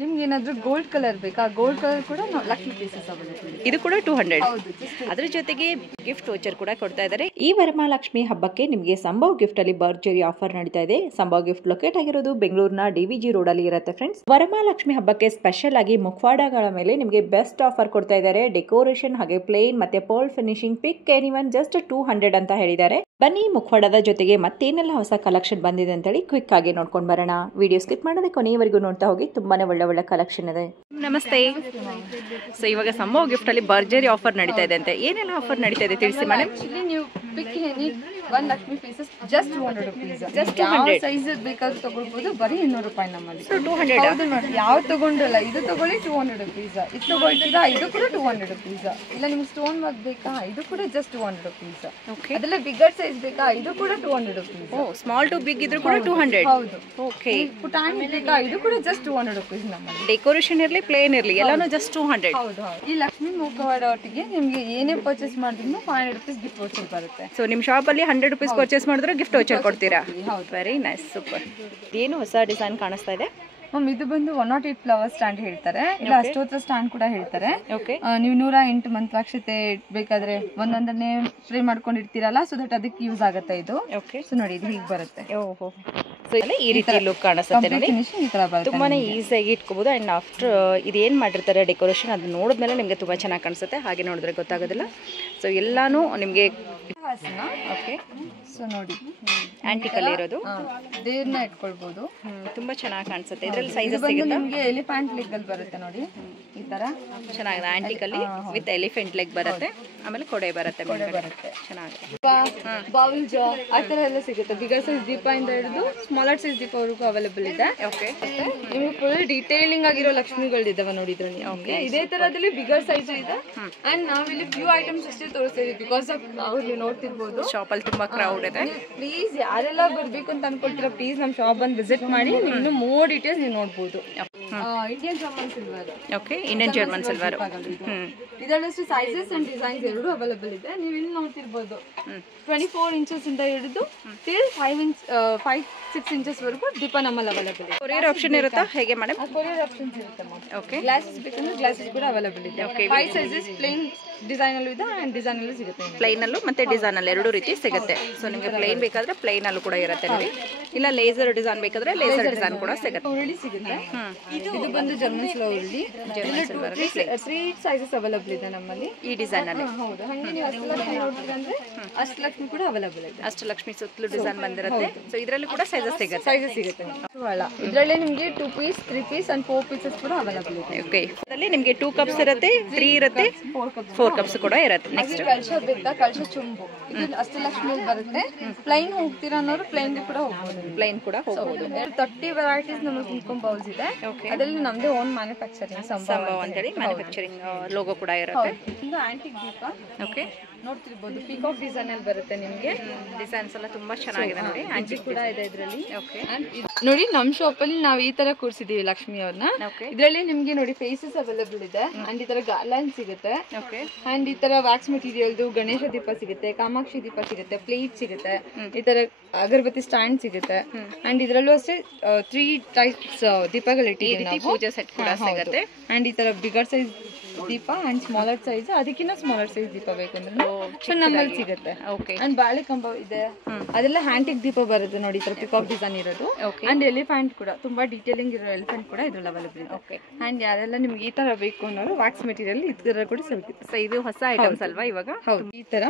ನಿಮ್ಗೆ ಏನಾದರೂ gold colour ಬೇಕಾ? ಗೋಲ್ಡ್ ಕಲರ್ ಕೂಡ ಲಕ್ಕಿ ಪೀಸಸ್ ಅವೈಲೇಬಲ್. ಇದು ಕೂಡ 200. ಅದ್ರ ಜೊತೆಗೆ ಗಿಫ್ಟ್ ವೋಚರ್ ಕೂಡ ಕೊಡ್ತಾ ಇದ್ದಾರೆ. ಈ ವರಮಹಾಲಕ್ಷ್ಮಿ ಹಬ್ಬಕ್ಕೆ ನಿಮಗೆ ಸಂಭವ್ ಗಿಫ್ಟ್ ಅಲ್ಲಿ ಭರ್ಜರಿ ಆಫರ್ ನಡೀತಾ ಇದೆ. ಸಂಭವ್ ಗಿಫ್ಟ್ ಲೊಕೇಟ್ ಆಗಿರೋದು ಬೆಂಗಳೂರಿನ DVG ರೋಡ್ ಅಲ್ಲಿ ಇರುತ್ತೆ ಫ್ರೆಂಡ್ಸ್. ವರಮಹಾಲಕ್ಷ್ಮಿ ಹಬ್ಬಕ್ಕೆ ಸ್ಪೆಷಲ್ ಆಗಿ ಮುಖವಾಡಗಳ ಮೇಲೆ ನಿಮಗೆ ಬೆಸ್ಟ್ ಆಫರ್ ಕೊಡ್ತಾ ಇದ್ದಾರೆ. ಡೆಕೋರೇಷನ್ ಹಾಗೆ ಪ್ಲೇನ್ ಮತ್ತೆ ಪರ್ಲ್ ಫಿನಿಶಿಂಗ್ ಪಿಕ್ ಎನಿವನ್ ಜಸ್ಟ್ 200 ಅಂತ ಹೇಳಿದ್ದಾರೆ. ಬನ್ನಿ ಮುಖವಾಡದ ಜೊತೆಗೆ ಮತ್ತೇನೆಲ್ಲ ಹೊಸ ಕಲೆಕ್ಷನ್ ಬಂದಿದೆ ಅಂತ ಹೇಳಿ ಕ್ವಿಕ್ ಆಗಿ ನೋಡ್ಕೊಂಡು ಬರೋಣ. ವಿಡಿಯೋ ಸ್ಕಿಪ್ ಮಾಡದೆ ಕೊನೆಯವರೆಗೂ ನೋಡ್ತಾ ಹೋಗಿ. ತುಂಬಾನೇ ಒಳ್ಳೆ ಕಲೆಕ್ಷನ್ ಇದೆ. ನಮಸ್ತೆ. ಸೊ ಇವಾಗ ಸಂಭವ್ ಗಿಫ್ಟ್ ಅಲ್ಲಿ ಭರ್ಜರಿ ಆಫರ್ ನಡೀತಾ ಇದೆ ಅಂತೆ. ಏನೆಲ್ಲ ಆಫರ್ ನಡೀತಾ ಇದೆ ತಿಳಿಸಿ ಮೇಡಮ್. ನೀವು ಪಿಕ್ any one Lakshmi pieces just 200 rupees. Just 200 size ಬೇಕಾದ್ರೂ ತಗೊಳ್ಬಹುದು. ಬರೀ 200 ರೂಪಾಯಿ ನಮ್ಮಲ್ಲಿ. 200 ಹೌದು ನೋಡಿ, ಯಾವ ತಗೊಂಡ್ರಲ್ಲ ಇದು ತಗೊಳ್ಳಿ 200 rupees. ಇದು ತಗೊಳ್ತೀರಾ ಇದು ಕೂಡ 200 rupees. ಇಲ್ಲ ನಿಮ್ಗೆ ಸ್ಟೋನ್ ವರ್ಕ್ ಬೇಕಾ ಇದು ಕೂಡ ಜಸ್ಟ್ 200 rupees. ಅದೆಲ್ಲ ಬಿಗರ್ ಸೈಜ್ ಬೇಕಾ ಇದು ಕೂಡ 200 rupees. ಸ್ಮಾಲ್ ಟು ಬಿಗ್ ಇದ್ರು ಕೂಡ 200. ಹೌದು. ಓಕೆ. ಪುಟಾಣಿ ಬೇಕಾ ಇದು ಕೂಡ ಜಸ್ಟ್ 200 rupees ನಮ್ಮಲ್ಲಿ. ಡೆಕೋರೇಷನ್ ಇರಲಿ ಪ್ಲೇನ್ ಇರಲಿ ಎಲ್ಲಾನು ಜಸ್ಟ್ 200. ಹೌದು. ಈ ಲಕ್ಷ್ಮಿ ಮುಖವಾಡ ಒಟ್ಟಿಗೆ ನಿಮ್ಗೆ ಏನೇ ಪರ್ಚೇಸ್ ಮಾಡಿದ್ರು 500 rupees ಗಿಫ್ಟ್ ವೋಚರ್ ಬರುತ್ತೆ. ಸೊ ನಿಮ್ ಶಾಪ್ ಅಲ್ಲಿ 100 rupees ಪರ್ಚೇಸ್ ಮಾಡಿದ್ರೆ ಗಿಫ್ಟ್ ವೋಚರ್ ಕೊಡ್ತೀರಾ? Very nice, super. ಏನು ಹೊಸ ಡಿಸೈನ್ ಕಾಣಿಸ್ತಾ ಇದೆ ಮ್ಯಾಮ್? ಇದು ಬಂದು 108 ಫ್ಲವರ್ ಸ್ಟ್ಯಾಂಡ್ ಹೇಳ್ತಾರೆ, ಇಲ್ಲ ಅಷ್ಟೋತ್ರ ಸ್ಟ್ಯಾಂಡ್ ಕೂಡ ಹೇಳ್ತಾರೆ. ನೀವು 108 ಮಂತ್ರಾಕ್ಷತೆ ಬೇಕಾದ್ರೆ ಒಂದೊಂದನ್ನೇ ಫ್ರೇ ಮಾಡ್ಕೊಂಡು ಇಡ್ತೀರಲ್ಲ, ಸೊ ದಟ್ ಅದಕ್ಕೆ ಯೂಸ್ ಆಗುತ್ತೆ ಇದು. ಸೊ ನೋಡಿ ಇದು ಹೀಗೆ ಬರುತ್ತೆ. ಓಹೋ, ಸೊ ಈ ರೀತಿ ಲುಕ್ ಕಾಣಿಸುತ್ತೆ ನೋಡಿ. ತುಂಬಾನೇ ಈಸಿಯಾಗಿ ಇಟ್ಕೋಬಹುದು. ಅಂಡ್ ಆಫ್ಟರ್ ಇದೇನ್ ಮಾಡಿರ್ತಾರೆ ಡೆಕೋರೇಷನ್ ಅದು ನೋಡಿದ್ಮೇಲೆ ನಿಮ್ಗೆ ತುಂಬಾ ಚೆನ್ನಾಗಿ ಕಾಣಿಸುತ್ತೆ. ಹಾಗೆ ನೋಡಿದ್ರೆ ಗೊತ್ತಾಗೋದಿಲ್ಲ. ಸೊ ಎಲ್ಲಾನು ನಿಮ್ಗೆ ಓಕೆ. ಸೊ ನೋಡಿ ಆಂಟಿಕಲ್ ಇರೋದು ದೇವ್ರನ್ನ ಇಟ್ಕೊಳ್ಬಹುದು. ತುಂಬಾ ಚೆನ್ನಾಗಿ ಕಾಣಿಸುತ್ತೆ. ಇದರಲ್ಲಿ ಸೈಜಸ್ ಸಿಗುತ್ತೆ. ನಿಮಗೆ ಎಲಿಫೆಂಟ್ ಲೆಗ್ ಅಲ್ಲಿ ಬರುತ್ತೆ ನೋಡಿ, ಈ ತರ ಚೆನ್ನಾಗಿದೆ. ಆಂಟಿಕಲ್ಲಿ ವಿತ್ ಎಲಿಫೆಂಟ್ ಲೆಗ್ ಬರುತ್ತೆ, ಆಮೇಲೆ ಕೊಡೆ ಬರುತ್ತೆ. ಚೆನ್ನಾಗಿದೆ. ಬೌಲ್ ಜಾ ಆ ತರ ಎಲ್ಲ ಸಿಗುತ್ತೆ. ಬಿಗರ್ ಸೈಜ್ ದೀಪ ಇಂದ ಹಿಡಿದು ಸ್ಮಾಲರ್ ಸೈಜ್ ದೀಪವರೆಗೂ ಅವೈಲೇಬಲ್ ಇದೆ. ಓಕೆ. ನಿಮ್ಗೆ ಫುಲ್ ಡೀಟೇಲಿಂಗ್ ಆಗಿರೋ ಲಕ್ಷ್ಮಿಗಳು ಇದಾವೆ ನೋಡಿ ಇದ್ರಲ್ಲಿ. ಓಕೆ. ಇದೇ ತರದಲ್ಲಿ ಬಿಗರ್ ಸೈಜ್ ಇದೆ. ಅಂಡ್ ನಾವಿಲ್ಲಿ ಫ್ಯೂ ಐಟಮ್ಸ್ ಅಷ್ಟೇ ತೋರಿಸ್ತಾ ಇದೀವಿ ಬಿಕಾಸ್ ಆಫ್ ನಾವು ಇಲ್ಲಿ ನೋಡ್ತಿರ್ಬೋದು ಶಾಪ್ ಅಲ್ಲಿ ತುಂಬಾ ಕ್ರೌಡ್ ಇದೆ. ಪ್ಲೀಸ್ ಯಾರೆಲ್ಲ ಬರ್ಬೇಕು ಅಂತ ಅನ್ಕೊಳ್ತೀರಾ ಪ್ಲೀಸ್ ನಮ್ಮ ಶಾಪ್ ಬಂದು ವಿಸಿಟ್ ಮಾಡಿ. ಇನ್ನು ಮೋರ್ ಡೀಟೇಲ್ಸ್ ನೀವು ನೋಡ್ಬೋದು. Indian German silver. Okay, Indian German silver. ಇದರಲ್ಲಷ್ಟು ಸೈಜಸ್ ಅಂಡ್ ಡಿಸೈನ್ಸ್ ಎರಡು ಅವೈಲೇಬಲ್ ಇದೆ. ನೀವು ಇಲ್ಲಿ ನೋಡ್ತಿರ್ಬೋದು 24 ಇಂಚಸ್ ಇಂದ ಹಿಡಿದು ಟಿಲ್ 5-6 ಇಂಚಸ್ ವರೆಗೂ ದೀಪ ನಮ್ಮಲ್ಲಿ ಅವೈಲೇಬಲ್ ಇದೆ. ಕೊರಿಯರ್ ಆಪ್ಷನ್ ಇರುತ್ತಾ ಹೇಗೆ ಮೇಡಮ್? ಕೊರಿಯರ್ ಆಪ್ಷನ್ಸ್ ಇರುತ್ತೆ. ಓಕೆ. ಗ್ಲಾಸಸ್ ಬೇಕಂದ್ರೆ ಗ್ಲಾಸಸ್ ಕೂಡ ಅವೈಲೇಬಲ್ ಇದೆ. 5 ಸೈಜಸ್ ಪ್ಲೇನ್ ಡಿಸೈನ್ ಅಲ್ಲೂ ಇದೆ ಅಂಡ್ ಡಿಸೈನ್ ಅಲ್ಲೂ ಸಿಗುತ್ತೆ. ಪ್ಲೈನ್ ಅಲ್ಲೂ ಮತ್ತೆ ಡಿಸೈನ್ ಅಲ್ಲಿ ಎರಡು ರೀತಿ ಸಿಗುತ್ತೆ. ಸೊ ನಿಮಗೆ ಪ್ಲೇನ್ ಬೇಕಾದ್ರೆ ಪ್ಲೇನ್ ಅಲ್ಲೂ ಕೂಡ ಇರುತ್ತೆ ನೋಡಿ. ಇಲ್ಲ ಲೇಸರ್ ಡಿಸೈನ್ ಬೇಕಾದ್ರೆ ಲೇಸರ್ ಡಿಸೈನ್ ಕೂಡ ಸಿಗುತ್ತೆ. ಉರುಳಿ ಸಿಗುತ್ತೆ. ಇದು ಬಂದು ಜರ್ಮನ್ ಸಿಲ್ವರ್ ಉರುಳಿ. ಜರ್ಮನ್ ಸಿಲ್ವರ್ 3 ಸೈಜಸ್ ಅವೈಲೇಬಲ್ ಇದೆ ನಮ್ಮಲ್ಲಿ ಈ ಡಿಸೈನ್ ಅಲ್ಲಿ. ಹೌದು. ಹಾಗೆ ನೀವು ಅಷ್ಟಲಕ್ಷ್ಮಿ ನೋಡ್ತೀರಂದ್ರೆ ಅಷ್ಟಲಕ್ಷ್ಮಿ ಕೂಡ ಅವೈಲೇಬಲ್ ಇದೆ. ಅಷ್ಟಲಕ್ಷ್ಮಿ ಸುತ್ತಲೂ ಡಿಸೈನ್ ಬಂದಿರುತ್ತೆ. ಸೊ ಇದರಲ್ಲಿ ಕೂಡ ಸೈಜಸ್ ಸಿಗುತ್ತೆ. ಇದರಲ್ಲಿ ನಿಮಗೆ 2 ಪೀಸ್ 3 ಪೀಸ್ ಅಂಡ್ 4 ಪೀಸಸ್ ಕೂಡ ಅವೈಲೇಬಲ್ ಇದೆ. ಓಕೆ. ಇದರಲ್ಲಿ ನಿಮಗೆ 2 ಕಪ್ಸ್ ಇರುತ್ತೆ, 3 ಇರುತ್ತೆ, 4 ಕಪ್ಸ್ ಕೂಡ ಇರುತ್ತೆ. ನೆಕ್ಸ್ಟ್ ಕಳಶ ಬೇಕಾ? ಕಳಶ ಚುಂಬು ಇದು ಅಷ್ಟಲಕ್ಷ್ಮಿ ಬರುತ್ತೆ. ಪ್ಲೈನ್ ಹೋಗ್ತೀರಾ ಅನ್ನೋರು ಪ್ಲೈನ್ ಕೂಡ ಹೋಗ್ಬೋದು. ಪ್ಲೈನ್ ಕೂಡ ಹೋಗ್ಬೋದು. 30 ವೆರೈಟೀಸ್ ನಮಗೆ ಇನ್ಕಮ್ ಬೌಲ್ಸ್ ಇದೆ. ಅದರಲ್ಲಿ ನಮ್ದೇ ಓನ್ ಮ್ಯಾನುಫ್ಯಾಕ್ಚರಿಂಗ್ ಸಂಭವ ಅಂತ ಹೇಳಿ ಮ್ಯಾನುಫ್ಯಾಕ್ಚರಿಂಗ್ ಲೋಗೋ ಕೂಡ ಇರುತ್ತೆ. ಇದು ಆಂಟಿಕ್ ದೀಪ. ಓಕೆ. ನೋಡ್ತಿರ್ಬೋದು ಪೀಕಾಕ್ ಡಿಸೈನ್ ಅಲ್ಲಿ ಬರುತ್ತೆ ನಿಮಗೆ. ಡಿಸೈನ್ಸ್ ಎಲ್ಲ ತುಂಬಾ ಚೆನ್ನಾಗಿದೆ ನೋಡಿ. ಆಂಟಿಕ್ ಕೂಡ ಇದೆ ಇದರಲ್ಲಿ. ಓಕೆ. ನೋಡಿ ನಮ್ಮ ಶಾಪ್ ಅಲ್ಲಿ ನಾವು ಈ ತರ ಕೂರಿಸಿದೀವಿ ಲಕ್ಷ್ಮಿ ಅವ್ರನ್ನ. ಇದರಲ್ಲಿ ನಿಮ್ಗೆ ನೋಡಿ ಫೇಸಸ್ ಅವೈಲೇಬಲ್ ಇದೆ ಅಂಡ್ ಈ ತರ ಗಾರ್ಲ್ಯಾಂಡ್ ಸಿಗುತ್ತೆ. ಓಕೆ. ಅಂಡ್ ಈ ತರ ವ್ಯಾಕ್ಸ್ ಮೆಟೀರಿಯಲ್ದು ಗಣೇಶ ದೀಪ ಸಿಗುತ್ತೆ, ಕಾಮಾಕ್ಷಿ ದೀಪ ಸಿಗುತ್ತೆ, ಪ್ಲೇಟ್ ಸಿಗುತ್ತೆ, ಈ ತರ ಅಗರಬತ್ತಿ ಸ್ಟ್ಯಾಂಡ್ ಸಿಗುತ್ತೆ. ಅಂಡ್ ಇದರಲ್ಲೂ ಅಷ್ಟೇ 3 ಟೈಪ್ಸ್ ದೀಪಗಳು ಇಟ್ಟಿದ್ದೀವಿ. ಪೂಜಾ ಸೆಟ್ ಕೂಡ ಸಿಗುತ್ತೆ. ಅಂಡ್ ಈ ತರ bigger size Deepa and smaller size, ಅದಕ್ಕಿಂತ ಸ್ಮಾಲರ್ ಸೈಜ್ ದೀಪ ಬೇಕಂದ್ರೆ ನಮ್ಮಲ್ಲಿ ಸಿಗುತ್ತೆ. ಅಂಡ್ ಬಾಳೆ ಕಂಬ ಇದೆ, ಅದೆಲ್ಲ ಹ್ಯಾಂಟಿಕ್ ದೀಪ ಬರುತ್ತೆ ನೋಡಿ, ಈ ತರ ಪಿಕಾಕ್ ಡಿಸೈನ್ ಇರೋದು. ಅಂಡ್ ಎಲಿಫೆಂಟ್ ಕೂಡ ತುಂಬಾ ಡೀಟೇಲಿಂಗ್ ಇರೋ ಎಲಿಫೆಂಟ್ ಕೂಡ ಇದ್ರಲ್ಲಿ ಅವೈಲೇಬಲ್ ಇದೆ. ಅಂಡ್ ಯಾರೆಲ್ಲ ನಿಮ್ಗೆ ಈ ತರ ಬೇಕು ಅನ್ನೋರು ವ್ಯಾಕ್ಸ್ ಮೆಟೀರಿಯಲ್ ಇದರ ಕೂಡ ಸಿಗುತ್ತೆ. ಸೊ ಇದು ಹೊಸ ಐಟಮ್ಸ್ ಅಲ್ವಾ ಇವಾಗ? ಹೌದು. ಈ ತರ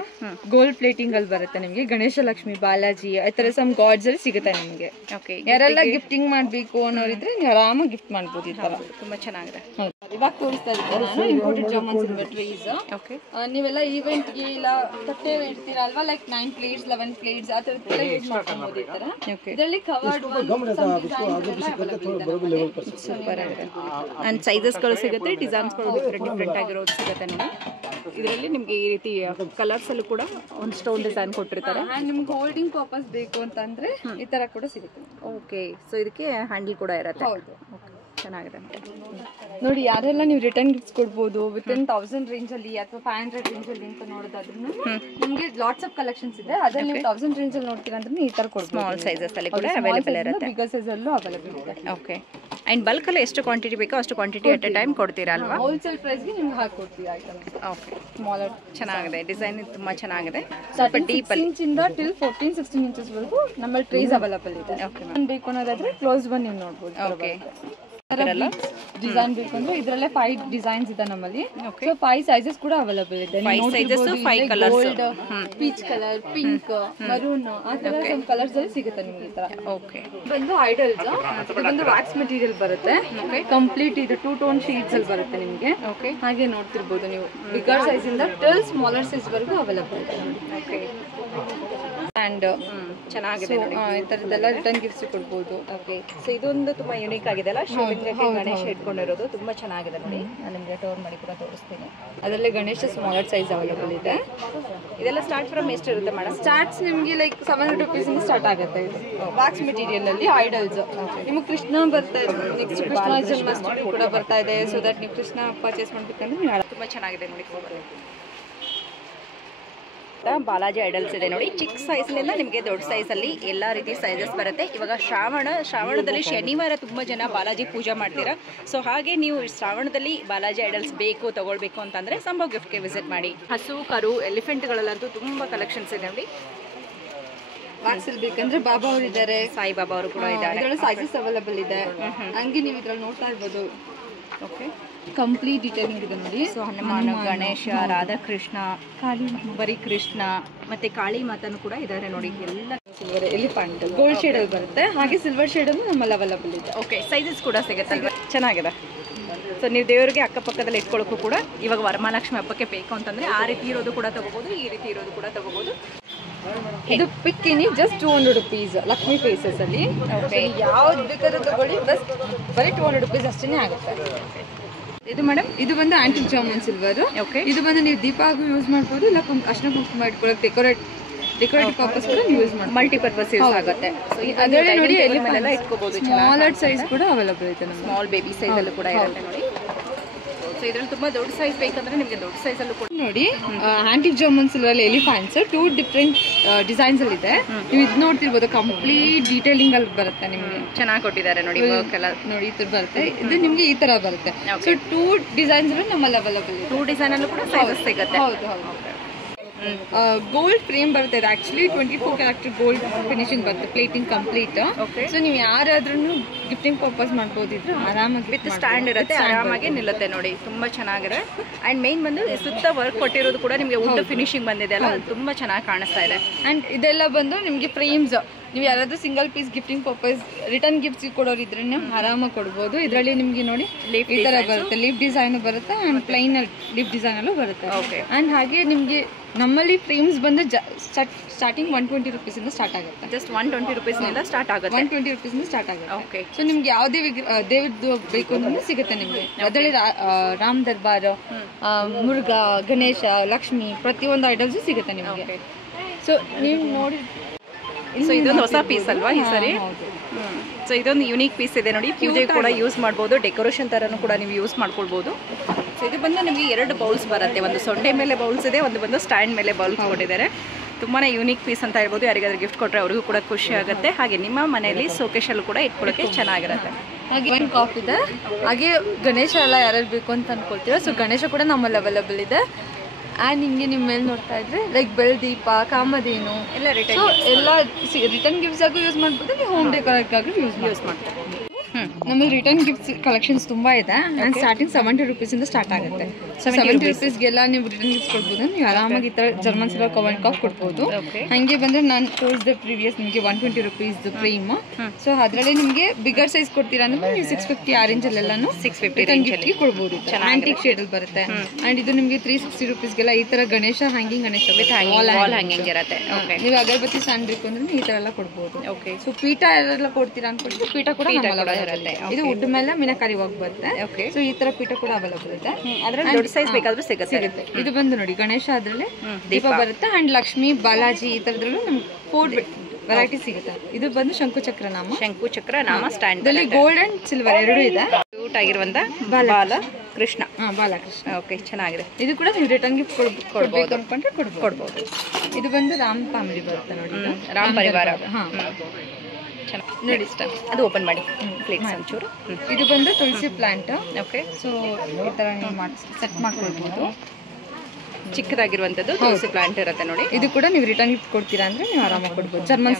ಗೋಲ್ಡ್ ಪ್ಲೇಟಿಂಗ್ ಅಲ್ಲಿ ಬರುತ್ತೆ ನಿಮ್ಗೆ. ಗಣೇಶ ಲಕ್ಷ್ಮಿ, ಬಾಲಾಜಿ ಈ ತರ ಸಮ್ ಗಾಡ್ಸ್ ಅಲ್ಲಿ ಸಿಗುತ್ತೆ ನಿಮ್ಗೆ. ಯಾರೆಲ್ಲ ಗಿಫ್ಟಿಂಗ್ ಮಾಡ್ಬೇಕು ಅನ್ನೋರಿದ್ರೆ ನೀವು ಆರಾಮಾಗಿ ಗಿಫ್ಟ್ ಮಾಡ್ಬೋದು. ಈ ತರ ತುಂಬಾ ಚೆನ್ನಾಗಿದೆ. ಇವಾಗ ತೋರಿಸ್ತಾ ಇರ್ತಾರೆ ನಾನು ಇಂಪೋರ್ಟೆಡ್ ಜರ್ಮನ್ ಸಿಲ್ವರ್ ಟ್ರೇಸ್. ನೀವೆಲ್ಲ ಈವೆಂಟ್ ಗೆ ಇಲ್ಲ ತಟ್ಟೆ ಇಡ್ತೀರಾ ಅಲ್ವಾ, ಲೈಕ್ 9 ಪ್ಲೇಟ್ಸ್ 11 ಪ್ಲೇಟ್ಸ್ ಆ ತರದೆಲ್ಲ ಯೂಸ್ ಮಾಡ್ಕೊಬಹುದು. ಈ ತರ ಇದರಲ್ಲಿ ಕವರ್ಡ್ ಸೂಪರ್ ಆಗಿದೆ. ಅಂಡ್ ಸೈಜಸ್ ಗಳು ಸಿಗುತ್ತೆ, ಡಿಸೈನ್ಸ್ ಗಳು ಡಿಫ್ರೆಂಟ್ ಆಗಿರೋದು ಸಿಗುತ್ತೆ ನೋಡಿ. ಇದರಲ್ಲಿ ನಿಮ್ಗೆ ಈ ರೀತಿ ಕಲರ್ಸ್ ಅಲ್ಲೂ ಕೂಡ ಒಂದು ಸ್ಟೋನ್ ಡಿಸೈನ್ ಕೊಟ್ಟಿರ್ತಾರೆ. ಅಂಡ್ ನಿಮ್ಗೆ ಹೋಲ್ಡಿಂಗ್ ಪರ್ಪಸ್ ಬೇಕು ಅಂತಂದ್ರೆ ಈ ತರ ಕೂಡ ಸಿಗುತ್ತೆ. ಓಕೆ. ಸೊ ಇದಕ್ಕೆ ಹ್ಯಾಂಡಲ್ ಕೂಡ ಇರುತ್ತೆ. ಹೌದು. ಚೆನ್ನಾಗಿದೆ ನೋಡಿ. ಯಾರೆಲ್ಲ ನೀವು ರಿಟರ್ನ್ ಗಿಫ್ಟ್ಸ್ ಕೊಡ್ಬೋದು ವಿತಿನ್ 1000 ರೇಂಜ್ ಅಲ್ಲಿ ಅಥವಾ 500 ರೇಂಜ್ ಅಲ್ಲಿ ಅಂತ ನೋಡೋದಾದ್ರೂ ನಿಮ್ಗೆ ಲಾಟ್ಸ್ ಆಫ್ ಕಲೆಕ್ಷನ್ಸ್ ಇದೆ. ಅದ್ರಲ್ಲಿ ನೀವು 1000 ರೇಂಜ್ ಅಲ್ಲಿ ನೋಡ್ತೀರಾ ಅಂದ್ರೆ ಈ ತರ ಕೊಡ್ಬೋದು. ಸ್ಮಾಲ್ ಸೈಜಸ್ ಅಲ್ಲಿ ಕೂಡ ಅವೈಲೇಬಲ್ ಇರುತ್ತೆ, ಬಿಗರ್ ಸೈಜ್ ಅಲ್ಲೂ ಅವೈಲೇಬಲ್ ಇದೆ. ಓಕೆ. ಆ್ಯಂಡ್ ಬಲ್ಕಲ್ಲಿ ಎಷ್ಟು ಕ್ವಾಂಟಿಟಿ ಬೇಕೋ ಅಷ್ಟು ಕ್ವಾಂಟಿಟಿ ಅಟ್ ಎ ಟೈಮ್ ಕೊಡ್ತೀರಾ ಅಲ್ವಾ? ಹೋಲ್ಸೇಲ್ ಪ್ರೈಸ್ಗೆ ನಿಮ್ಗೆ ಹಾಕೊಡ್ತೀವಿ ಐಟಮ್ಸ್. ಓಕೆ, ಸ್ಮಾಲರ್ ಚೆನ್ನಾಗಿದೆ, ಡಿಸೈನ್ ತುಂಬ ಚೆನ್ನಾಗಿದೆ. ಸ್ವಲ್ಪ ಡೀಪಲ್ಲಿ ಇಂಚಿಂದ ಟಿಲ್ 14-16 ಇಂಚಸ್ವರೆಗೂ ನಮ್ಮಲ್ಲಿ ಟ್ರೇಸ್ ಅವೈಲಬಲ್ ಇದೆ. ಓಕೆ, ಬೇಕು ಅನ್ನೋದಾದ್ರೆ ಕ್ಲೋಸ್ ಬಂದು ನೀವು ನೋಡ್ಬೋದು. ಓಕೆ, ಡಿಸೈನ್ ಬೇಕು ಅಂದ್ರೆ ಇದರಲ್ಲೇ 5 ಡಿಸೈನ್ಸ್ ಇದೆ ನಮ್ಮಲ್ಲಿ. ಸೊ 5 ಸೈಜಸ್ ಕೂಡ ಅವೈಲಬಲ್ ಇದೆ. 5 sizes, 5 colours, gold, peach colour, pink, maroon ಆ ತರ some ಕಲರ್ಸ್ ಅಲ್ಲಿ ಸಿಗುತ್ತೆ ನಿಮಗೆ ಈ ತರ. ಓಕೆ, ಬಂದು ಐಡಲ್ಸ್ ಇದು ಬಂದು ವ್ಯಾಕ್ಸ್ ಮೆಟೀರಿಯಲ್ ಬರುತ್ತೆ. ಕಂಪ್ಲೀಟ್ ಇದು 2 ಟೋನ್ ಶೀಟ್ಸ್ ಅಲ್ಲಿ ಬರುತ್ತೆ ನಿಮಗೆ. ಓಕೆ, ಹಾಗೆ ನೋಡ್ತಿರ್ಬೋದು ನೀವು ಬಿಗರ್ ಸೈಜ್ ಇಂದ ಟಿಲ್ ಸ್ಮಾಲರ್ ಸೈಜ್ ವರೆಗೂ ಅವೈಲಬಲ್ ಇದೆ. ಓಕೆ, ಅಂಡ್ ಚೆನ್ನಾಗಿದೆ ನೋಡಿ. ಈ ತರದೆಲ್ಲ ರಿಟರ್ನ್ ಗಿಫ್ಟ್ಸ್ ಕೊಡ್ಬೋದು. ಓಕೆ, ಸೊ ಇದೊಂದು ತುಂಬಾ ಯುನೀಕ್ ಆಗಿದೆ ಅಲ್ಲ, ಶಿವಲಿಂಗಕ್ಕೆ ಗಣೇಶ ಇಟ್ಕೊಂಡಿರೋದು ತುಂಬಾ ಚೆನ್ನಾಗಿದೆ ನೋಡಿ. ನಾನು ನಿಮಗೆ ಟೋರ್ ಮಾಡಿ ಕೂಡ ತೋರಿಸ್ತೀನಿ. ಅದರಲ್ಲೇ ಗಣೇಶ ಸ್ಮಾಲರ್ ಸೈಜ್ ಅವೈಲಬಲ್ ಇದೆ. ಇದೆಲ್ಲ ಸ್ಟಾರ್ಟ್ ಫ್ರಮ್ ಎಷ್ಟು ಇರುತ್ತೆ ಮೇಡಮ್? ಸ್ಟಾರ್ಟ್ಸ್ ನಿಮಗೆ ಲೈಕ್ 700 rupees ಇಂದ ಸ್ಟಾರ್ಟ್ ಆಗುತ್ತೆ. ಇದು ವ್ಯಾಕ್ಸ್ ಮೆಟೀರಿಯಲ್ ಅಲ್ಲಿ ಐಡಲ್ಸ್. ನಿಮಗೆ ಕೃಷ್ಣ ಬರ್ತಾ ಇದೆ, ನೆಕ್ಸ್ಟ್ ಕೃಷ್ಣ ಜನ್ಮಾಷ್ಟಮಿ ಕೂಡ ಬರ್ತಾ ಇದೆ. ಸೊ ದಟ್ ನೀವು ಕೃಷ್ಣ ಪರ್ಚೇಸ್ ಮಾಡ್ಬೇಕಂದ್ರೆ ನೀವು ತುಂಬಾ ಚೆನ್ನಾಗಿದೆ ನೋಡಿ. ಬಾಲಾಜಿ ಐಡಲ್ಸ್ ಇದೆ ನೋಡಿ. ಚಿಕ್ಕ ಸೈಜ್ನಿಂದ ನಿಮಗೆ ದೊಡ್ಡ ಸೈಜಲ್ಲಿ ಎಲ್ಲ ರೀತಿ ಸೈಜಸ್ ಬರುತ್ತೆ. ಇವಾಗ ಶ್ರಾವಣದಲ್ಲಿ ಶನಿವಾರ ತುಂಬ ಜನ ಬಾಲಾಜಿ ಪೂಜೆ ಮಾಡ್ತೀರಾ. ಸೊ ಹಾಗೆ ನೀವು ಶ್ರಾವಣದಲ್ಲಿ ಬಾಲಾಜಿ ಐಡಲ್ಸ್ ತಗೊಳ್ಬೇಕು ಅಂತಂದರೆ ಸಂಭವ್ ಗಿಫ್ಟ್ಗೆ ವಿಸಿಟ್ ಮಾಡಿ. ಹಸು, ಕರು, ಎಲಿಫೆಂಟ್ಗಳಲ್ಲಂತೂ ತುಂಬ ಕಲೆಕ್ಷನ್ಸ್ ಇದೆ ನೋಡಿ. ವ್ಯಾಕ್ಸಲ್ಲಿ ಬೇಕಂದ್ರೆ ಬಾಬಾ ಅವರು ಇದ್ದಾರೆ, ಸಾಯಿಬಾಬಾ ಅವರು ಕೂಡ ಇದ್ದಾರೆ. ಇದರಲ್ಲಿ ಸೈಜಸ್ ಅವೈಲಬಲ್ ಇದೆ. ಹಂಗೆ ನೀವು ಇದ್ರಲ್ಲಿ ನೋಡ್ತಾ ಇರ್ಬೋದು. ಓಕೆ, ಕಂಪ್ಲೀಟ್ ಡೀಟೇಲಿಂಗ್ ಇದೆ ನೋಡಿ. ಸೊ ಹನುಮಾನ್, ಗಣೇಶ, ರಾಧಾಕೃಷ್ಣ, ಕಾಳಿ, ಬರೀ ಕೃಷ್ಣ ಮತ್ತೆ ಕಾಳಿ ಮಾತನು ಕೂಡ ಇದ್ದಾರೆ ನೋಡಿ. ಎಲ್ಲ ಸಿಲ್ವರ್ ಎಲಿಫೆಂಟ್ ಗೋಲ್ಡ್ ಶೇಡ್ ಅಲ್ಲಿ ಬರುತ್ತೆ. ಹಾಗೆ ಸಿಲ್ವರ್ ಶೇಡ್ ಅನ್ನು ನಮ್ಮಲ್ಲಿ ಅವೈಲಬಲ್ ಇದೆ. ಓಕೆ, ಸೈಜಸ್ ಕೂಡ ಸಿಗುತ್ತಲ್ವ? ಚೆನ್ನಾಗಿದೆ. ಸೊ ನೀವು ದೇವರಿಗೆ ಅಕ್ಕಪಕ್ಕದಲ್ಲಿ ಇಟ್ಕೊಳ್ಳೋಕ್ಕೂ ಕೂಡ ಇವಾಗ ವರಮಹಾಲಕ್ಷ್ಮಿ ಹಬ್ಬಕ್ಕೆ ಬೇಕು ಅಂತಂದ್ರೆ ಆ ರೀತಿ ಇರೋದು ಕೂಡ ತಗೋಬಹುದು, ಈ ರೀತಿ ಇರೋದು ಕೂಡ ತಗೋಬಹುದು. ಇದು ಪಿಕ್ಕಿನಿ ಜಸ್ಟ್ 200 rupees ಲಕ್ಷ್ಮಿ ಫೇಸಸ್ ಅಲ್ಲಿ. ಯಾವ್ದು ಬೇಕಾದ್ರೂ ತಗೊಳ್ಳಿ, ಬರೀ 200 rupees ಅಷ್ಟೇ ಆಗುತ್ತೆ. ಇದು ಮೇಡಮ್, ಇದು ಬಂದು ಆಂಟಿಕ್ ಜಾಮೂನ್ ಸಿಲ್ವರ್. ಓಕೆ, ಇದು ಬಂದು ನೀವು ದೀಪಾಗೂ ಯೂಸ್ ಮಾಡ್ಬೋದು, ಇಲ್ಲ ಅರ್ಶಿನ ಕುಂಕುಮ ಇಟ್ಕೊಳ್ಳೋಕೆ ಡೆಕೋರೇಟಿವ್ ಪರ್ಪಸ್ ಕೂಡ ಯೂಸ್ ಮಾಡ್ಬೋದು. ಮಲ್ಟಿಪರ್ಪಸ್ ಯೂಸ್ ಆಗುತ್ತೆ. ಸೊ ಅದರಲ್ಲಿ ನೋಡಿ ಎಲ್ಲ ಇಟ್ಕೋಬಹುದು. ಸ್ಮಾಲರ್ ಸೈಜ್ ಕೂಡ ಅವೈಲಬಲ್ ಇದೆ. ಸ್ಮಾಲ್ ಬೇಬಿ ಸೈಜ್ ಅಲ್ಲೂ ಕೂಡ ಇರುತ್ತೆ ನೋಡಿ. ಸೊ ಇದ್ರಲ್ಲಿ ತುಂಬಾ ದೊಡ್ಡ ಸೈಜ್ ಬೇಕಂದ್ರೆ ನಿಮಗೆ ದೊಡ್ಡ ಸೈಜ್ ಅಲ್ಲೂ ಕೂಡ ನೋಡಿ. Antique jamun silver elephants 2 different designs ಅಲ್ಲಿ ಇದೆ. ನೀವು ಇದು ನೋಡ್ತಿರ್ಬೋದು, ಕಂಪ್ಲೀಟ್ ಡೀಟೇಲಿಂಗ್ ಅಲ್ಲಿ ಬರುತ್ತೆ ನಿಮಗೆ. ಚೆನ್ನಾಗಿ ಕೊಟ್ಟಿದ್ದಾರೆ ನೋಡಿ. ನೋಡಿ ಈ ತರ ಬರುತ್ತೆ. ಇದು ನಿಮ್ಗೆ ಈ ತರ ಬರುತ್ತೆ. ಸೊ 2 ಡಿಸೈನ್ಸ್ ನಮ್ಮಲ್ಲಿ ಅವೈಲಬಲ್ ಇದೆ. 2 ಡಿಸೈನ್ ಅಲ್ಲೂ ಕೂಡ ಸೈಜಸ್ ಸಿಗುತ್ತೆ. ಹೌದು ಹೌದು. ಗೋಲ್ಡ್ ಫ್ರೇಮ್ ಬರುತ್ತೆ. ಇದು ಆಕ್ಚುಲಿ 24 ಕ್ಯಾರೆಕ್ಟರ್ ಗೋಲ್ಡ್ ಫಿನಿಶಿಂಗ್ ಬರುತ್ತೆ. Plating complete. ಸೊ ನೀವು ಯಾರಾದ್ರೂ ಗಿಫ್ಟಿಂಗ್ ಪರ್ಪಸ್ ಮಾಡ್ಬೋದಿದ್ರೆ ಆರಾಮಾಗಿ ವಿತ್ ಸ್ಟ್ಯಾಂಡ್ ಇರುತ್ತೆ, ಆರಾಮಾಗಿ ನಿಲ್ಲುತ್ತೆ ನೋಡಿ. ತುಂಬಾ ಚೆನ್ನಾಗಿದೆ. ಅಂಡ್ ಮೇನ್ ಬಂದು ಸುತ್ತ ವರ್ಕ್ ಕೊಟ್ಟಿರೋದು ಕೂಡ ನಿಮಗೆ ವುಡ್ ಫಿನಿಶಿಂಗ್ ಬಂದಿದೆ ಅಲ್ಲ, ತುಂಬಾ ಚೆನ್ನಾಗಿ ಕಾಣಿಸ್ತಾ ಇದೆ. ಅಂಡ್ ಇದೆಲ್ಲ ಬಂದು ನಿಮಗೆ ಫ್ರೇಮ್ಸ್. ನೀವು ಯಾರಾದ್ರೂ single piece gifting purpose return gifts ಕೊಡೋರು ಇದ್ರೆ ನೀವು ಆರಾಮಾಗಿ ಕೊಡ್ಬೋದು. ಇದರಲ್ಲಿ ನಿಮಗೆ ನೋಡಿ ಈ ತರ ಬರುತ್ತೆ. ಲೀಫ್ ಡಿಸೈನ್ ಬರುತ್ತೆ ಅಂಡ್ ಪ್ಲೈನ್ ಲೀಫ್ ಡಿಸೈನ್ ಅಲ್ಲೂ ಬರುತ್ತೆ. ಓಕೆ, ಅಂಡ್ ಹಾಗೆ ನಿಮಗೆ ನಮ್ಮಲ್ಲಿ ಫ್ರೇಮ್ಸ್ ಬಂದು ಸ್ಟಾರ್ಟಿಂಗ್ 120 rupees ಇಂದ ಸ್ಟಾರ್ಟ್ ಆಗುತ್ತೆ. ಜಸ್ಟ್ 120 rupees ಇಂದ ಸ್ಟಾರ್ಟ್ ಆಗುತ್ತೆ. 120 rupees ಇಂದ ಸ್ಟಾರ್ಟ್ ಆಗುತ್ತೆ. ಓಕೆ, ಸೊ ನಿಮ್ಗೆ ಯಾವುದೇ ದೇವ್ರದ್ದು ಬೇಕು ಅಂದ್ರೆ ಸಿಗುತ್ತೆ ನಿಮಗೆ. ಅದರಲ್ಲಿ ರಾಮ್ ದರ್ಬಾರ್, ಮುರುಘಾ, ಗಣೇಶ, ಲಕ್ಷ್ಮಿ ಪ್ರತಿಯೊಂದು ಐಟಮ್ಸ್ ಸಿಗುತ್ತೆ ನಿಮಗೆ. ಸೊ ನೀವು ನೋಡಿ, ಸೊ ಇದೊಂದು ಹೊಸ ಪೀಸ್ ಅಲ್ವಾ ಈ ಸರಿ? ಸೊ ಇದೊಂದು ಯುನೀಕ್ ಪೀಸ್ ಇದೆ ನೋಡಿ. ಪೂಜೆ ಕೂಡ ಯೂಸ್ ಮಾಡ್ಬೋದು, ಡೆಕೋರೇಷನ್ ತರನು ಕೂಡ ನೀವು ಯೂಸ್ ಮಾಡ್ಕೊಳ್ಬೋದು. ಸೊ ಇದು ಬಂದು ನಿಮಗೆ 2 ಬೌಲ್ಸ್ ಬರುತ್ತೆ. ಒಂದು ಸೊಂಡೆ ಮೇಲೆ ಬೌಲ್ಸ್ ಇದೆ, ಒಂದು ಬಂದು ಸ್ಟ್ಯಾಂಡ್ ಮೇಲೆ ಬೌಲ್ಸ್ ಕೊಟ್ಟಿದ್ದಾರೆ. ತುಂಬಾ ಯೂನಿಕ್ ಪೀಸ್ ಅಂತ ಹೇಳ್ಬೋದು. ಯಾರಿಗಾದ್ರೂ ಗಿಫ್ಟ್ ಕೊಟ್ಟರೆ ಅವ್ರಿಗೂ ಕೂಡ ಖುಷಿ ಆಗುತ್ತೆ. ಹಾಗೆ ನಿಮ್ಮ ಮನೆಯಲ್ಲಿ ಸೋಕೇಶಲ್ಲೂ ಕೂಡ ಇಟ್ಕೊಳ್ಳೋಕ್ಕೆ ಚೆನ್ನಾಗಿರುತ್ತೆ. ಹಾಗೆ ಒಂದು ಕಾಫ್ ಇದೆ. ಹಾಗೆ ಗಣೇಶ ಎಲ್ಲ ಯಾರ್ಯಾರು ಬೇಕು ಅಂತ ಅನ್ಕೊಳ್ತೀರಾ, ಸೊ ಗಣೇಶ ಕೂಡ ನಮ್ಮಲ್ಲಿ ಅವೈಲಬಲ್ ಇದೆ. ಆ್ಯಂಡ್ ಹಿಂಗೆ ನಿಮ್ಮ ಮೇಲೆ ನೋಡ್ತಾ ಇದ್ರೆ ಲೈಕ್ ಬೆಳ್ದೀಪ, ಕಾಮಧೇನು ಎಲ್ಲ ರಿಟರ್ನ್ ಗಿಫ್ಟ್ಸ್ ಆಗೂ ಯೂಸ್ ಮಾಡ್ಬೋದು, ನೀವು ಹೋಮ್ ಡೆಕೋರೇಟ್ಗಾಗೂ ಯೂಸ್ ಮಾಡ್ತಾರೆ. ನಮ್ಮಲ್ಲಿ ರಿಟರ್ನ್ ಗಿಫ್ಟ್ಸ್ ಕಲೆಕ್ಷನ್ಸ್ ತುಂಬಾ ಇದೆ. ಆ್ಯಂಡ್ ಸ್ಟಾರ್ಟಿಂಗ್ 70 rupees ಇಂದ ಸ್ಟಾರ್ಟ್ ಆಗುತ್ತೆ. 70 rupeesಗೆಲ್ಲ ನೀವು ರಿಟರ್ನ್ ಗಿಫ್ಟ್ಸ್ ಕೊಡ್ಬೋದು. ನೀವು ಆರಾಮಾಗಿ ಈ ಥರ ಜರ್ಮನ್ ಸಿಲ್ವರ್ ಕವರ್ ಕಾಫ್ ಕೊಡ್ಬೋದು. ಹಾಗೆ ಬಂದರೆ ನಾನು ತೋರಿಸಿದೆ ಪ್ರೀವಿಯಸ್ ನಿಮಗೆ 120 rupees ಫ್ರೇಮ್. ಸೊ ಅದರಲ್ಲಿ ನಿಮಗೆ ಬಿಗರ್ ಸೈಜ್ ಕೊಡ್ತೀರಾ ಅಂದ್ರೆ ನೀವು 650 ಆ ರೇಂಜಲ್ಲೆಲ್ಲೂ 650 ರಿಟರ್ನ್ ಗಿಫ್ಟ್ಗೆ ಕೊಡ್ಬೋದು. ಆಂಟಿಕ್ ಶೇಡಲ್ಲಿ ಬರುತ್ತೆ. ಆ್ಯಂಡ್ ಇದು ನಿಮಗೆ 360 rupeesಗೆಲ್ಲ ಈ ಥರ Ganesha hanging Ganesha wall hanging ಇರುತ್ತೆ. ನೀವು ಅಗರಬತ್ತಿ ಸ್ಟ್ಯಾಂಡ್ ಬೇಕು ಅಂದ್ರೆ ಈ ಥರ ಎಲ್ಲ ಕೊಡ್ಬೋದು. ಓಕೆ, ಸೊ ಪೀಠ ಎಲ್ಲ ಕೊಡ್ತೀರಾ ಅನ್ಕೊಟ್ಟು ಪೀಠ ಕೂಡ ಇದು ವುಡ್ ಮೇಲೆ ಮೀನಾಕಾರಿ ವರ್ಕ್ ಬರುತ್ತೆ. ಓಕೆ, ಸೊ ಈ ತರ ಪೀಠ ಕೂಡ ಅವೈಲಬಲ್ ಇದೆ. ಅದರಲ್ಲಿ ದೊಡ್ಡ ಸೈಜ್ ಬೇಕಾದ್ರೂ ಸಿಗುತ್ತೆ. ಇದು ಬಂದು ನೋಡಿ ಗಣೇಶ, ಅದರಲ್ಲಿ ದೀಪ ಬರುತ್ತೆ. ಅಂಡ್ ಲಕ್ಷ್ಮಿ, ಬಾಲಾಜಿ ಈ ತರದ್ರಲ್ಲೂ ನಮ್ಗೆ 4 ವೆರೈಟಿ ಸಿಗುತ್ತೆ. ಇದು ಬಂದು ಶಂಕುಚಕ್ರ ನಾಮ ಸ್ಟ್ಯಾಂಡ್. ಇದರಲ್ಲಿ ಗೋಲ್ಡ್ ಅಂಡ್ ಸಿಲ್ವರ್ 2 ಇದೆ. ಕ್ಯೂಟ್ ಆಗಿರುವಂತ ಬಾಲಕೃಷ್ಣ. ಬಾಲಕೃಷ್ಣ. ಓಕೆ, ಚೆನ್ನಾಗಿದೆ. ಇದು ಕೂಡ ನೀವು ರಿಟರ್ನ್ ಗಿಫ್ಟ್ ಕೊಡ್ಬೋದು ಅನ್ಕೊಂಡ್ರೆ ಕೊಡ್ಬೋದು. ಇದು ಬಂದು ರಾಮ್ ಫ್ಯಾಮಿಲಿ ಬರುತ್ತೆ ನೋಡಿ, ರಾಮ್ ಪರಿವಾರ. ಚೆನ್ನಾಗಿ ನೋಡಿ ಇಷ್ಟ. ಅದು ಓಪನ್ ಮಾಡಿ ಪ್ಲೇಟ್ಸ್ ಒಂಚೂರು. ಇದು ಬಂದು ತುಳಸಿ ಪ್ಲಾಂಟ್. ಓಕೆ. ಸೊ ಈ ಥರ ನೀವು ಸೆಟ್ ಮಾಡ್ಕೊಳ್ಬೋದು. ಚಿಕ್ಕದಾಗಿರುವಂಥದ್ದು ತುಳಸಿ ಪ್ಲಾಂಟ್ ಇರುತ್ತೆ ನೋಡಿ. ಇದು ಕೂಡ ನೀವು ರಿಟರ್ನ್ ಗಿಫ್ಟ್ ಕೊಡ್ತೀರಾ ಅಂದರೆ ನೀವು ಆರಾಮಾಗಿ ಕೊಡ್ಬೋದು. ಜರ್ಮನ್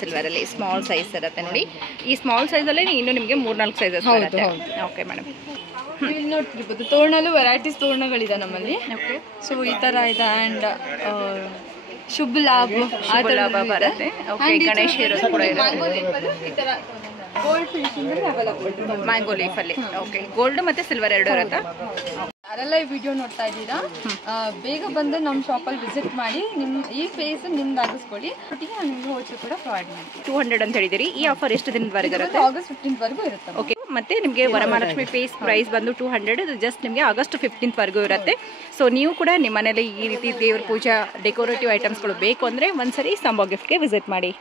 ಸಿಲ್ವರಲ್ಲಿ ಸ್ಮಾಲ್ ಸೈಜ್ ಇರುತ್ತೆ ನೋಡಿ. ಈ ಸ್ಮಾಲ್ ಸೈಜಲ್ಲೇ ಇನ್ನು ನಿಮಗೆ 3-4 ಸೈಜಸ್ ಬರುತ್ತೆ. Okay madam. ಇಲ್ಲಿ ನೋಡ್ತಿರ್ಬೋದು ತೋರಣಲ್ಲೂ ವೆರೈಟೀಸ್ ತೋರಣಗಳಿದೆ ನಮ್ಮಲ್ಲಿ. ಓಕೆ. ಸೊ ಈ ಥರ ಇದೆ. ಆ್ಯಂಡ್ ಶುಭ ಲಾಭ ಬರುತ್ತೆ. ಓಕೆ. ಗಣೇಶ ಇರೋದು ಕೂಡ ಇರುತ್ತೆ. ಈ ಥರ ಗೋಲ್ಡ್ ಫಿನಿಶಿಂಗಲ್ಲಿ ಅವೈಲಬಲ್ ಮ್ಯಾಂಗೋ ಲೀಫಲ್ಲಿ. ಓಕೆ. ಗೋಲ್ಡ್ ಮತ್ತು ಸಿಲ್ವರ್ ಎರಡು ಇರುತ್ತೆ. ಯಾರೆಲ್ಲ ಈ ವಿಡಿಯೋ ನೋಡ್ತಾ ಇದ್ದೀರಾ ಬೇಗ ಬಂದು ನಮ್ಮ ಶಾಪಲ್ಲಿ ವಿಸಿಟ್ ಮಾಡಿ ನಿಮ್ಮ ಈ ಫೇಸ್ ನಿಮ್ದು ಆಗಿಸ್ಕೊಳ್ಳಿ. ಒಟ್ಟಿಗೆ ನಾನು ನಿಮಗೆ ಹೋಲ್ಸೇಲ್ ಕೂಡ ಪ್ರೊವೈಡ್ ಮಾಡ್ತೀನಿ. 200 ಅಂತ ಹೇಳಿದಿರಿ. ಈ ಆಫರ್ ಎಷ್ಟು ದಿನದವರೆಗೆ ಇರುತ್ತೆ? ಆಗಸ್ಟ್ 15th ವರೆಗೂ ಇರುತ್ತೆ. ಓಕೆ. ಮತ್ತೆ ನಿಮಗೆ ವರಮಹಾಲಕ್ಷ್ಮಿ ಫೇಸ್ ಪ್ರೈಸ್ ಬಂದು 200. ಇದು ಜಸ್ಟ್ ನಿಮಗೆ ಆಗಸ್ಟ್ 15th ವರೆಗೂ ಇರುತ್ತೆ. ಸೊ ನೀವು ಕೂಡ ನಿಮ್ಮ ಮನೇಲಿ ಈ ರೀತಿ ದೇವ್ರ ಪೂಜಾ ಡೆಕೋರೇಟಿವ್ ಐಟಮ್ಸ್ಗಳು ಬೇಕು ಅಂದರೆ ಒಂದ್ಸರಿ ಸಂಭವ್ ಗಿಫ್ಟ್ಗೆ ವಿಸಿಟ್ ಮಾಡಿ.